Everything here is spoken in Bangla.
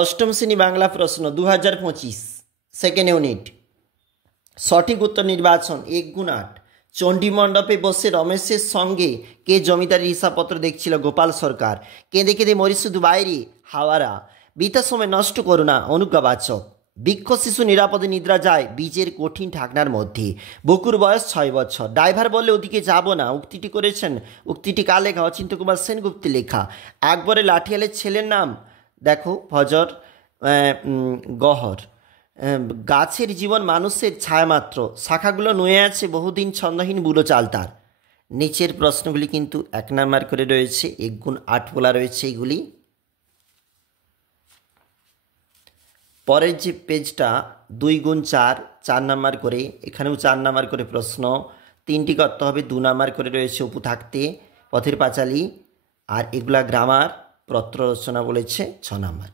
অষ্টম শ্রেণী বাংলা প্রশ্ন 2025 সেকেন্ড ইউনিট। সঠিক উত্তর নির্বাচন 1 × 8। চণ্ডী মণ্ডপে বসে রমেশের সঙ্গে কে জমিদারির হিসাবপত্র দেখছিল? গোপাল সরকার। কেঁদে কেঁদে মরি শুধু বাইরে হাওয়ারা। বৃথা সময় নষ্ট করো না অনুজ্ঞাবাচক। বৃক্ষ শিশু নিরাপদে নিদ্রা যায় বীজের কঠিন ঢাকনার মধ্যে। বকুর বয়স 6 বছর। ড্রাইভার বললে ওদিকে যাব না। উক্তিটি করেছেন, উক্তিটি কার লেখা? অচিন্ত্য কুমার সেনগুপ্তের লেখা। আকবরের লাঠিয়ালের ছেলের নাম দেখো ফজর গহর। গাছের জীবন মানুষের ছায়ামাত্র, শাখাগুলো নুয়ে আছে বহুদিন ছন্দহীন বুড়ো চাল তার। নিচের প্রশ্নগুলি কিন্তু 1 নাম্বার করে রয়েছে, 1 × 8 বলা রয়েছে এইগুলি। পরের যে পেজটা 2 × 4 4 নাম্বার করে, এখানেও 4 নাম্বার করে প্রশ্ন। 3টি করতে হবে, 2 নাম্বার করে রয়েছে অপু থাকতে, পথের পাঁচালী, আর এগুলা গ্রামার, পত্র রচনা বলেছে 6 নাম্বার।